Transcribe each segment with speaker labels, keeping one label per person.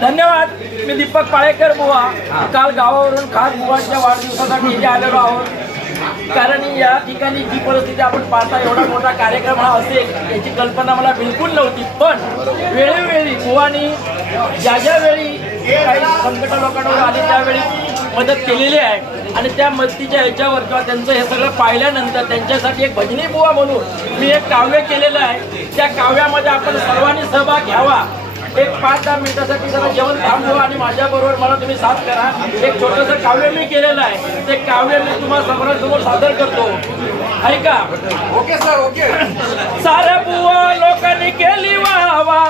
Speaker 1: धन्यवाद. मी दीपक पाळेकर बुवा. काल गावावरून खास बुवाच्या वाढदिवसासाठी इथे आलेलो आहोत. कारण या ठिकाणी जी परिस्थिती आपण पाहता एवढा मोठा कार्यक्रम हा असेल याची कल्पना मला बिलकुल नव्हती. पण वेळोवेळी बुवानी ज्या ज्या वेळी काही संकट लोकांवर आली त्यावेळी मदत केलेली आहे. आणि त्या मदतीच्या ह्याच्यावर किंवा त्यांचं हे सगळं पाहिल्यानंतर त्यांच्यासाठी एक भजनी बुवा म्हणून मी एक काव्य केलेलं आहे. त्या काव्यामध्ये आपण सर्वांनी सहभाग घ्यावा. एक पाच दहा मिनिटासाठी जरा जेवण थांबवा आणि माझ्याबरोबर मला तुम्ही साथ करा. एक छोटंसं काव्य मी केलेलं आहे. ते काव्य मी तुम्हाला समोरासमोर सादर करतो. ऐका.
Speaker 2: Okay sir okay.
Speaker 1: साऱ्या बुवा लोकांनी केली वावा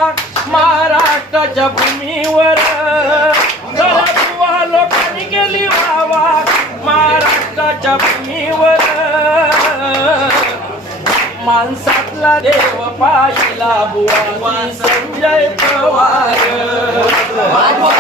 Speaker 1: महाराष्ट्राच्या भूमीवर. साऱ्या बुवा लोकांनी केली वावा महाराष्ट्राच्या भूमीवर. माणसातला देव पाहिला बुवा संजय पवार मन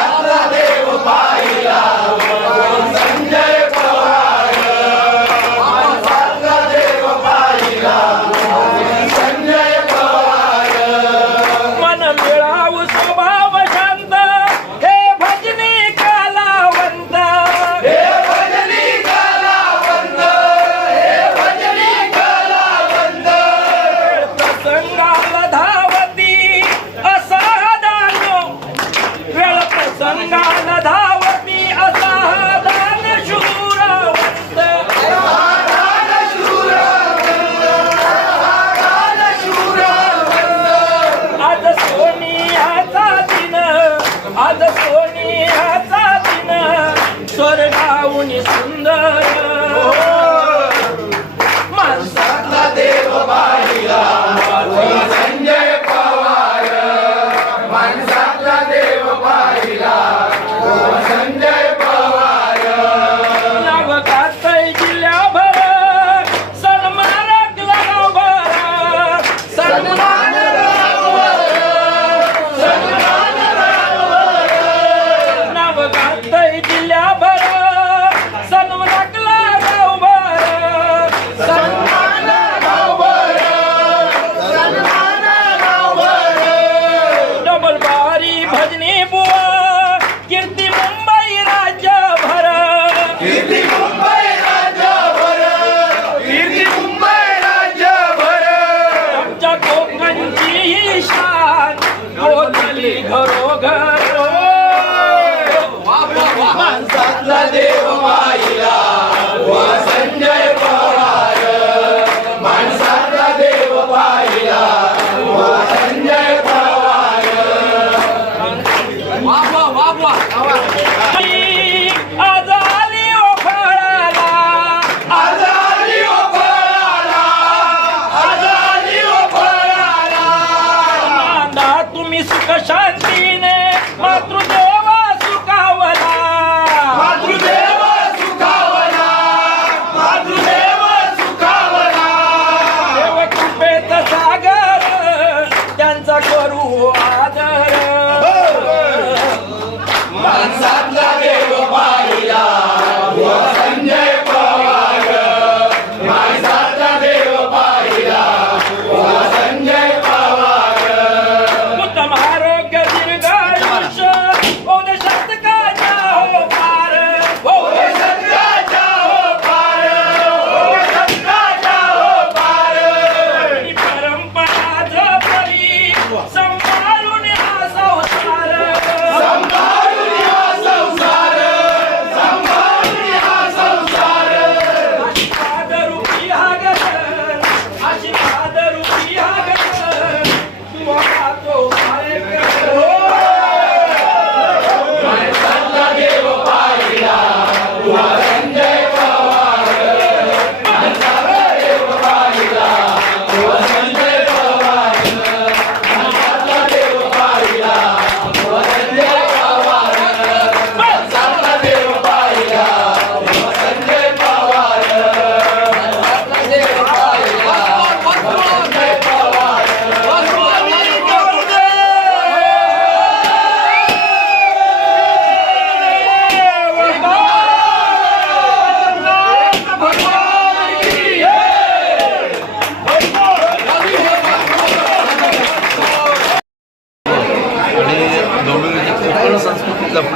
Speaker 1: तुम्ही सुख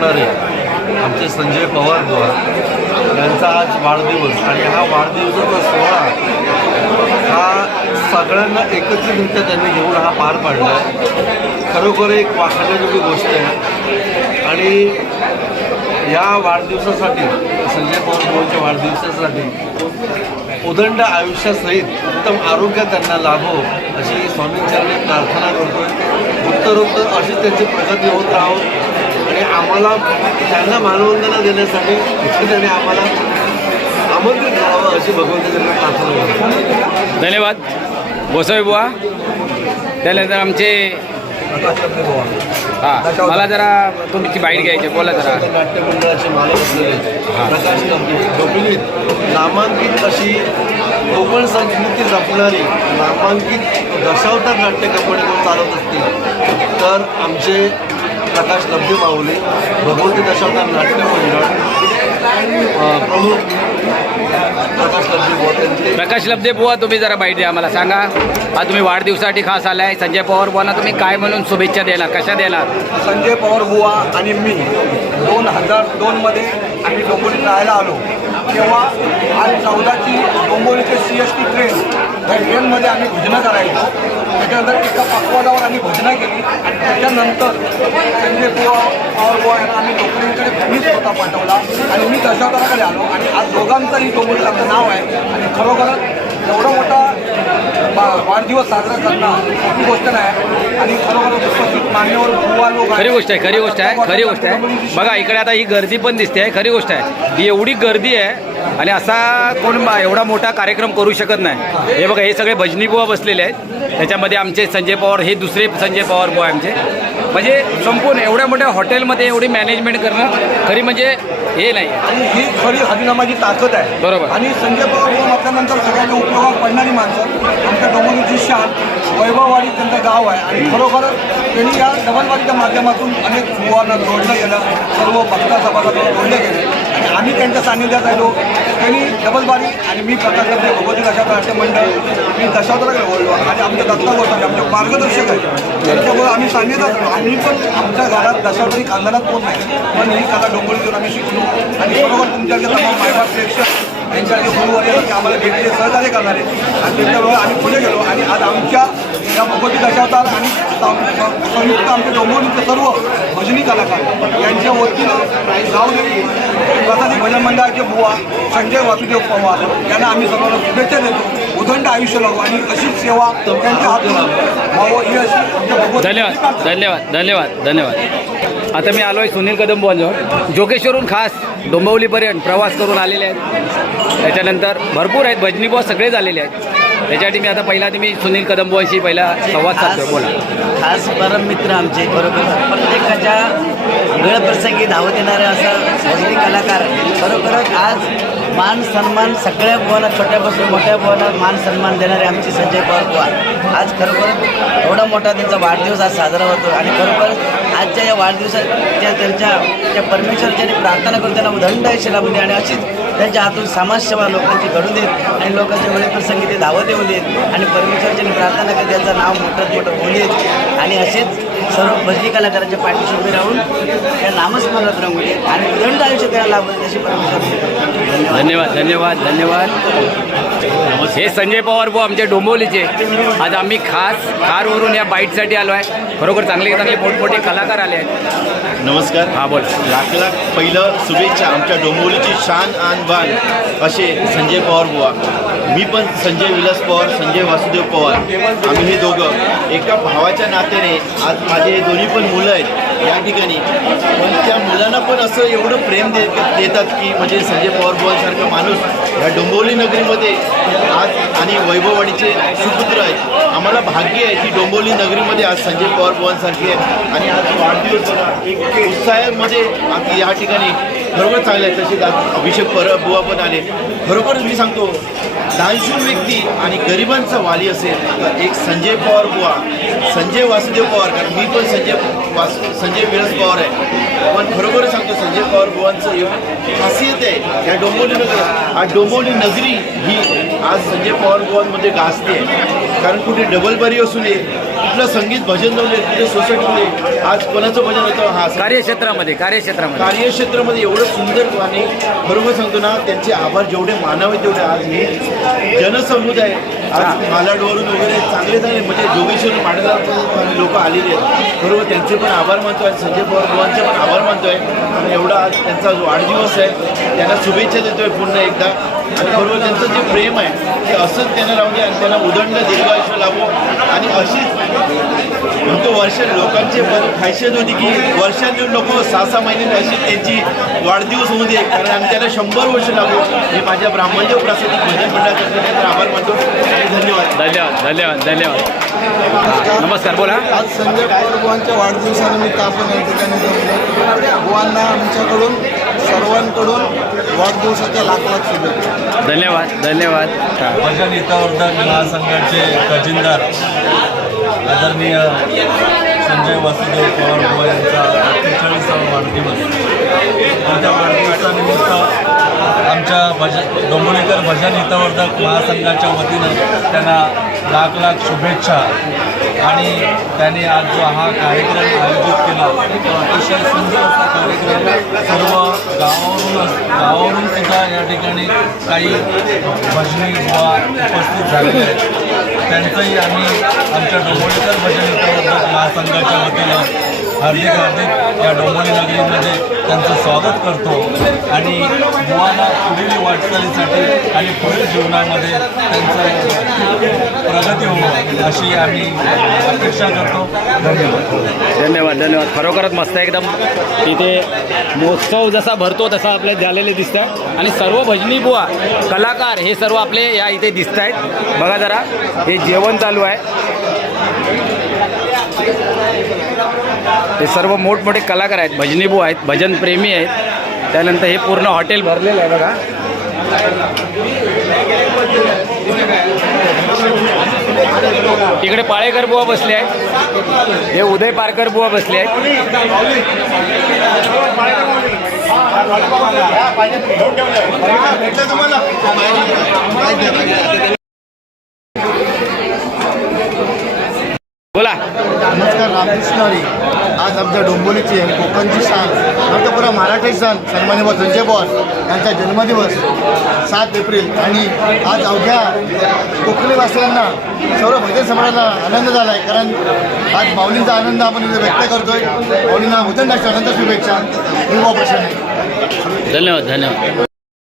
Speaker 3: संस्कृती आमचे संजय पवार बुवा यांचा आज वाढदिवस आणि हा वाढदिवसाचा सोहळा हा सगळ्यांना एकत्रितरित्या त्यांनी घेऊन हा पार पाडला आहे खरोखर एक वाखाणण्याजोगी गोष्ट आहे. आणि या वाढदिवसासाठी संजय पवार बुवांच्या वाढदिवसासाठी उदंड आयुष्यासहित उत्तम आरोग्य त्यांना लाभो अशी स्वामींच्या प्रार्थना करतो उत्तरोत्तर अशी त्यांची प्रगती होत राहो. आम्हाला त्यांना मानवंदना देण्यासाठी त्यांनी आम्हाला आमंत्रित करावं अशी भगवंतांनी प्रार्थना
Speaker 4: धन्यवाद. गोसावी बुवा. त्यानंतर आमचे हां मला जरा तुमची बाईट घ्यायची बोला जरा.
Speaker 3: नाट्य मंडळाचे मालक असलेले प्रकाश नामांकित अशी कोकण संस्कृती जपणारी नामांकित दशावतार नाट्य कंपनी चालवत असतील तर आमचे प्रकाश लब्धे माऊली भगवती दशावतार नाट्य मंडळ प्रमुख प्रकाश लब्धे बुवा त्यांचे.
Speaker 4: प्रकाश लब्धे बुवा तुम्ही जरा बाईट द्या मला सांगा. आज तुम्ही वाढदिवसासाठी खास आलाय. संजय पवार बुवांना तुम्ही काय म्हणून शुभेच्छा देणार? कशा देणार?
Speaker 5: संजय पवार बुवा आणि मी दोन हजार दोनमध्ये आम्ही डोंबिवलीत राहायला आलो. तेव्हा आज चौदाची डोंबोलीचे सी एस टी ट्रेन त्या ट्रेनमध्ये आम्ही भजनं करायचो. त्याच्यानंतर एका पक्वादावर आम्ही भजनं केली आणि त्याच्यानंतर संजय बुवा पवार बुवा यांना आम्ही डोंबिवलीकडे मीच स्वतः पाठवला आणि मी दशावताराकडे आलो. आणि आज दोघांचंही डोंबोलीचं आमचं नाव आहे. आणि खरोखरच एवढा मोठा वाढदिवस साजरा करणं ही गोष्ट नाही. आणि खरोखर मान्यवर बुवा लोक
Speaker 4: खरी गोष्ट आहे खरी गोष्ट आहे खरी गोष्ट आहे. बघा इकडे आता ही गर्दी पण दिसते आहे खरी गोष्ट आहे. ही एवढी गर्दी आहे आणि असा कोण एवढा मोठा कार्यक्रम करू शकत नाही. हे बघा हे सगळे भजनी बुवा बसलेले आहेत. त्याच्यामध्ये आमचे संजय पवार हे दुसरे संजय पवार बुवा आमचे. म्हणजे संपूर्ण एवढ्या मोठ्या हॉटेलमध्ये एवढी मॅनेजमेंट करणं खरी म्हणजे हे नाही.
Speaker 5: आणि ही खरी हरिनामाची ताकद आहे.
Speaker 4: बरोबर.
Speaker 5: आणि संजय पवार म्हटल्यानंतर सगळ्यांना उपयोगात पडणारी माणसं आमच्या डोंबिवलीची शान वैभववाडी त्यांचं गाव आहे. आणि खरोखरच त्यांनी या डबलवाडीच्या माध्यमातून अनेक बुवांना जोडलं गेलं. सर्व भक्ता सभासदांना जोडले गेले. आणि आम्ही त्यांच्या सान्निध्यात आलो. त्यांनी डबलबारी आणि मी प्रकाश लब्धे भगवती दशावतार नाट्य मंडळ. मी दशावताराकडे बोललो आणि आमच्या दत्ता गोसावी आमचे मार्गदर्शक आहेत. त्यांच्यामुळे आम्ही सांगितलं आम्ही पण आमच्या घरात दशावतारी खानदानात कोण नाही. पण ही कला डोंगरीतून आम्ही शिकलो. आणि बरोबर तुमच्याकडे तमाम मायबाप प्रेक्षक त्यांच्याकडे गुरुवारी की आम्हाला भेटले सहकार्य करणारे. आणि त्याच्यामुळे आम्ही पुढे गेलो. आणि आज आमच्या या भगवती दशावतार आणि संयुक्त आमचे डोंबोलीचे सर्व भजनी कलाकार यांच्या वतीनं गावदेवी प्रसादी भजन मंडळाचे बुवा संजय वासुदेव पवार यांना आम्ही सर्वांना शुभेच्छा देतो उदंड आयुष्य लागू आणि अशीच सेवा त्यांच्या हातून व्हावं ही अशी
Speaker 4: धन्यवाद धन्यवाद धन्यवाद धन्यवाद. आता मी आलो आहे सुनील कदम बोललो जोगेश्वरून खास डोंबवलीपर्यंत प्रवास करून आलेले आहेत. त्याच्यानंतर भरपूर आहेत. भजनी बुवा सगळे झालेले आहेत. त्याच्यासाठी मी आता पहिला तुम्ही सुनील कदम पहिला संवाद साधतो बोला.
Speaker 6: खास परम मित्र आमचे बरोबर प्रत्येकाच्या वेळप्रसंगी धावत येणारे असं भजनी कलाकार खरोखरच आज मान सन्मान सगळ्या बुवांना छोट्यापासून मोठ्या बुवांना मान सन्मान देणारे आमचे संजय पवार बुवा आज खरोखर एवढा मोठा त्यांचा वाढदिवस आज साजरा होतो आणि खरोखर आजच्या या वाढदिवसात त्या त्यांच्या त्या परमेश्वरच्या प्रार्थना करून त्यांना उदंड आयुष्य आणि अशीच त्यांच्या हातून समाजसेवा लोकांची घडून देत आणि लोकांच्या वेळेप्रसंगी ते धावत येऊ देत आणि परमेश्वरच्या प्रार्थना करत त्यांचं नाव मोठं मोठं होऊ देत. आणि असेच सर्व भजनी कलाकारांच्या पाठीशी उभे राहून त्या नामस्मरणात रंगू देत आणि दंड आयुष्य त्याला लाभ अशी परमेश्वर. धन्यवाद.
Speaker 4: धन्यवाद धन्यवाद धन्यवाद. हे संजय पवार बुवा आमचे डोंबिवलीचे. आज आम्ही खास कारवरून या बाईटसाठी आलो आहे. खरोखर चांगले चांगले मोठमोठे कलाकार आले आहेत.
Speaker 7: नमस्कार.
Speaker 4: हा बोल.
Speaker 7: लाख लाख पहिलं शुभेच्छा आमच्या डोंबिवलीची शान आन बान असे संजय पवार बुवा मी पण संजय विलास पवार संजय वासुदेव पवार आम्ही हे दोघं एका भावाच्या नात्याने आज माझे हे दोन्ही पण मुलं आहेत या ठिकाणी. पण त्या मुलांना पण असं एवढं प्रेम दे देतात की म्हणजे संजय पवार बुवांसारखा माणूस या डोंबिवली नगरीमध्ये आज आणि वैभववाडीचे सुपुत्र आहेत. आम्हाला भाग्य आहे की डोंबिवली नगरीमध्ये आज संजय पवार बुवांसारखे आहे आणि आज वाढदिवस एक उत्साहामध्ये या ठिकाणी खरोखर चांगलं आहे तसेच अभिषेक पर बुवा पण आले. खरोखरच मी सांगतो दानशूर व्यक्ती आणि गरिबांचा वाली असेल तर एक संजय पवार बुवा संजय वासुदेव पवार कारण मी पण संजय वास संजय विरज पवार आहे. पण खरोखर सांगतो संजय पवार बुवांचं एवढं खासियत आहे या डोंबोली नगरी आज डोंबोली नगरी ही आज संजय पवार बुवांमध्ये गाजते. कारण कुठे डबलबारी असू दे कुठलं संगीत भजन जाऊ दे कुठे सोसायटीमध्ये आज कोणाचं भजन होतं? हा
Speaker 4: कार्यक्षेत्रामध्ये कार्यक्षेत्रामध्ये.
Speaker 7: कार्यक्षेत्रामध्ये एवढं सुंदर आणि बरोबर सांगतो ना त्यांचे आभार जेवढे मानावे तेवढे आज हे जनसमुदाय आज मालाडवरून वगैरे चांगले चांगले म्हणजे जोगेश्वर माडला लोक आलेले आहेत. बरोबर त्यांचे पण आभार मानतो आणि संजय पवार बुवांचे पण आभार मानतोय. आणि एवढा आज त्यांचा जो वाढदिवस आहे त्यांना शुभेच्छा देतोय पुन्हा एकदा. आणि बरोबर त्यांचं जे प्रेम आहे ते असंच त्यांना राहू दे आणि त्यांना उदंड दीर्घायुष्य आणि अशीच म्हणतो वर्ष लोकांची पण खासियत होती की वर्षांनी नको सहा सहा महिन्यांनी अशी त्यांची वाढदिवस होऊ दे. कारण आम्ही त्याला शंभर वर्ष लागू. मी माझ्या ब्राह्मणदेव प्रासादिक भजन मंडळातर्फे त्यांचा आभार मानतो. आणि धन्यवाद.
Speaker 4: धन्यवाद धन्यवाद धन्यवाद. नमस्कार बोला.
Speaker 8: आज संजय बुवांच्या वाढदिवसानिमित्त आपण या ठिकाणी जमलो आमच्याकडून सर्वांकडून वाढदिवसाच्या लाख लाख शुभेच्छा.
Speaker 4: धन्यवाद धन्यवाद.
Speaker 8: भजन हितवर्धक महासंघाचे खजिनदार आदरणीय संजय वासुदेव पवार बुवा यांचा अठ्ठेचाळीसावा वाढदिवस. त्यांच्या वाढदिवसानिमित्त आमच्या भजन डोंबोलीकर भजन हितवर्धक महासंघाच्या वतीनं त्यांना लाख लाख शुभेच्छा. आणि त्यांनी आज जो हा कार्यक्रम आयोजित केला तो अतिशय सुंदर असा कार्यक्रम सर्व गावावरून गावावरून सुद्धा या ठिकाणी काही भजनी किंवा उपस्थित झालेले आहेत. त्यांचंही आम्ही आमच्या डोंबोलीकर भजन हितवर्धक महासंघाच्या वतीनं हार्दिक हार्दिक या डोंबोली नगरीमध्ये त्यांचं स्वागत करतो. आणि बुवांना पुढील वाटचालीसाठी आणि पुढील जीवनामध्ये त्यांचं प्रगती हो अशी आम्ही अपेक्षा करतो. धन्यवाद.
Speaker 4: धन्यवाद धन्यवाद. खरोखरच मस्त आहे एकदम. इथे महोत्सव जसा भरतो तसा आपल्या झालेले दिसत. आहे आणि सर्व भजनी बुवा कलाकार हे सर्व आपले या इथे दिसत आहेत बघा जरा हे जेवण चालू आहे. हे सर्व मोठमोठे कलाकार आहेत भजनी आहेत भजन प्रेमी आहेत. त्यानंतर हे पूर्ण हॉटेल भरलेलं आहे बघा. इकडे पाळेकर बुवा बसले आहेत. हे उदय पारकर बुवा बसले आहेत. बोला.
Speaker 8: नमस्कार रामकृष्ण हरी आज आमच्या डोंबोलीची कोकणची शान. अर्थपुरा मराठी सण सन्मान्य व संजय पवार यांचा जन्मदिवस सात एप्रिल. आणि आज अवघ्या कोकणी वासियांना सर्व भजन समाजाला आनंद झाला आहे कारण आज माऊलींचा आनंद आपण इथे व्यक्त करतोय. माऊलींना भजन अनंत शुभेच्छा. वा प्रसन्न आहे.
Speaker 4: धन्यवाद धन्यवाद.